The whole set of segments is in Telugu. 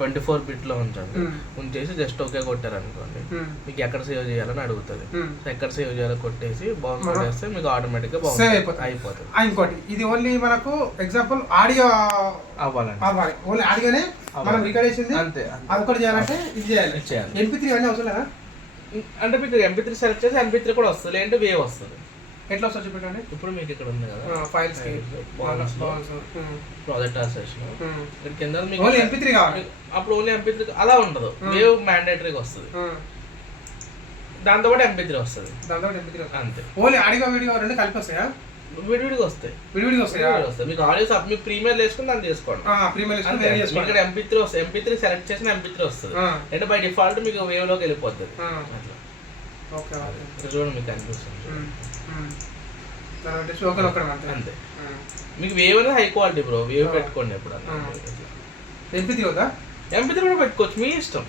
24 బిట్లో ఉంచండి. ఉంచేసి జస్ట్ ఓకే కొట్టారనుకోండి, మీకు ఎక్కడ సేవ్ చేయాలని అడుగుతుంది. ఎక్కడ సేవ్ చేయాలో కొట్టేసి బౌన్స్ కొట్టేస్తే మీకు ఆటోమేటిక్గా బౌన్స్ అయిపోతుంది. ఇంకోటి ఇది ఓన్లీ మనకు ఎగ్జాంపుల్ ఆడియో అవ్వాలి, ఓన్లీ ఆడియోనే మనం రికార్డ్ చేసింది అంతే. అది ఒకటి చేయాలంటే ఇది చేయాలి. MP3 అన్నీ అవసరం లేదా? అంటే మీకు MP3 సెలెక్ట్ చేసి MP3 కూడా వస్తుంది, లేదంటే వేవ్ వస్తుంది. ఎట్లా వస్తుంది చూపెట్టండి. ఇప్పుడు మీకు ఇక్కడ ఉంది కదా ఫైల్స్ ప్రాజెక్ట్ అసెషన్, ఇక్కడ కింద మీకు MP3 కావాలి. అప్పుడు ఓన్లీ MP3 అలా ఉండదు, వేవ్ మ్యాండేటరీగా వస్తుంది, దాంతో పాటు MP3 వస్తుంది. అంతే. ఓన్లీ ఆడియో వీడియో రెండు కలిపి వస్తాయా? విడివిడిగా వస్తాయి. మీకు ఆడియో మీకు ప్రీమియర్ వేసుకుని దాన్ని చేసుకోండి. ఇక్కడ MP3 వస్తుంది, MP3 సెలెక్ట్ చేసిన MP3 వస్తుంది, అంటే బై డిఫాల్ట్ మీకు వేవ్ లోకి వెళ్ళిపోతుంది. చూడండి మీకు అనిపిస్తుంది అంతే. మీకు వేవ్ అనేది హై క్వాలిటీ బ్రో, వేవ్ పెట్టుకోండి ఎప్పుడన్నా. MP3 కూడా పెట్టుకోవచ్చు, మీ ఇష్టం.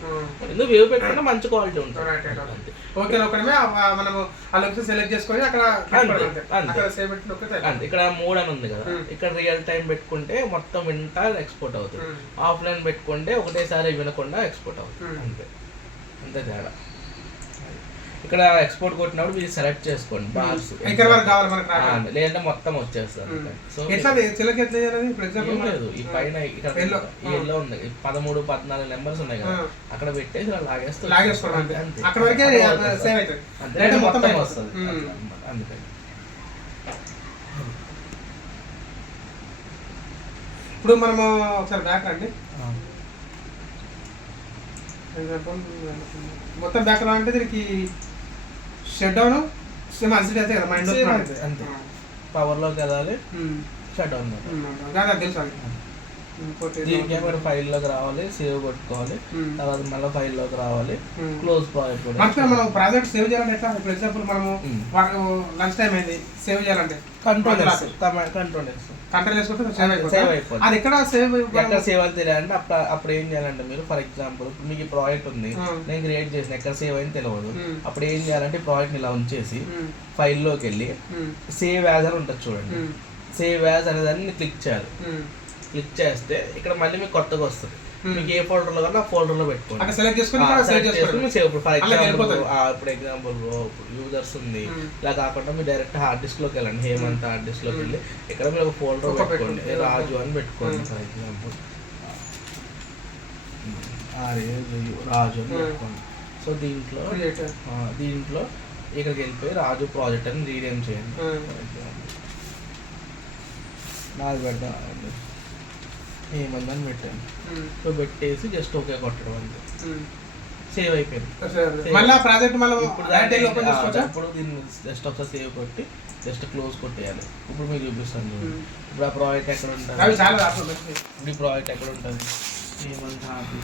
ఎందుకు వేవ్ పెట్టుకుంటే మంచి క్వాలిటీ ఉంటుంది. ఇక్కడ 3 అని ఉంది కదా, ఇక్కడ రియల్ టైం పెట్టుకుంటే మొత్తం వింటా ఎక్స్పోర్ట్ అవుతుంది. ఆఫ్లైన్ పెట్టుకుంటే ఒకటేసారి వినకుండా ఎక్స్పోర్ట్ అవుతుంది. అంతే అంతే తేడా. ఇక్కడ ఎక్స్పోర్ట్ కొట్టినప్పుడు మీరు సెలెక్ట్ చేసుకోండి బార్స్, లేదంటే మొత్తం వచ్చేస్తుంది. సో లేదు, ఈ పైన ఇక్కడ ఎల్లో ఉంది 13, 14 నెంబర్స్ ఉన్నాయి కదా, అక్కడ పెట్టేసి లాగేసుకోండి. మొత్తం వస్తుంది. అందుకని ఇప్పుడు మనము ఒకసారి బ్యాక్ రండి. మొత్తం బ్యాక్ రా అంటే దీనికి షట్ డౌన్ సేమ్ అన్సిట్ అయితే కదా మైండ్ అంతే. పవర్లోకి వెళ్ళాలి, షట్ డౌన్ తెలుసు. దీనికి ఏమైనా ఫైల్లోకి రావాలి, సేవ్ కొట్టుకోవాలి, తర్వాత మళ్ళీ ఫైల్లోకి రావాలి, క్లోజ్ ప్రాజెక్ట్. మనం ప్రాజెక్ట్ సేవ్ చేయాలంటే ఎట్లా? ఫర్ ఎగ్జాంపుల్ మనము లంచ్ టైం అయింది, సేవ్ చేయాలంటే కంట్రోల్ సేవ్ అయిపోతుంది. అది ఎక్కడ సేవ్ అని తెలియాలంటే అప్పుడు ఏం చేయాలంటే మీరు ఫర్ ఎగ్జాంపుల్ మీకు ఈ ప్రాజెక్ట్ ఉంది, నేను క్రియేట్ చేసిన ఎక్కడ సేవ్ అయింది తెలియదు. అప్పుడు ఏం చేయాలంటే ప్రాజెక్ట్ ఇలా ఉంచేసి ఫైల్లోకి వెళ్ళి సేవ్ యాజ్ అని ఉంటుంది చూడండి. సేవ్ యాజ్ అనే దాన్ని క్లిక్ చేయాలి. క్లిక్ చేస్తే ఇక్కడ మళ్ళీ మీకు కొత్తగా వస్తుంది. మీకు ఏ ఫోల్డర్ లో కన్నా ఫోల్డర్ లో పెట్టుకోండి. ఇప్పుడు ఎగ్జాంపుల్ యూజర్స్ ఉంది, ఇలా కాకుండా మీరు డైరెక్ట్ హార్డ్ డిస్క్ లోకి వెళ్ళండి. హేమంత్ హార్డ్ డిస్క్ లోకి వెళ్ళి ఇక్కడ మీరు ఒక ఫోల్డర్ పెట్టుకోండి, రాజు అని పెట్టుకోండి. ఫర్ ఎగ్జాంపుల్ రాజు అని పెట్టుకోండి. సో దీంట్లో ఇక్కడికి వెళ్ళిపోయి రాజు ప్రాజెక్ట్ అని రీనేమ్ చేయండి. నాకు పెడతాను ఏమందని పెట్టాను. సో పెట్టేసి జస్ట్ ఓకే కొట్టడం అంతే, సేవ్ అయిపోయింది. ఇప్పుడు దీన్ని జస్ట్ ఒకసారి సేవ్ కొట్టి జస్ట్ క్లోజ్ కొట్టేయాలి. ఇప్పుడు మీకు చూపిస్తాను. ఇప్పుడు ఆ ప్రాజెక్ట్ ఎక్కడ ఉంటుంది, ఇప్పుడు ఈ ప్రాజెక్ట్ ఎక్కడ ఉంటుంది, ఏమంతా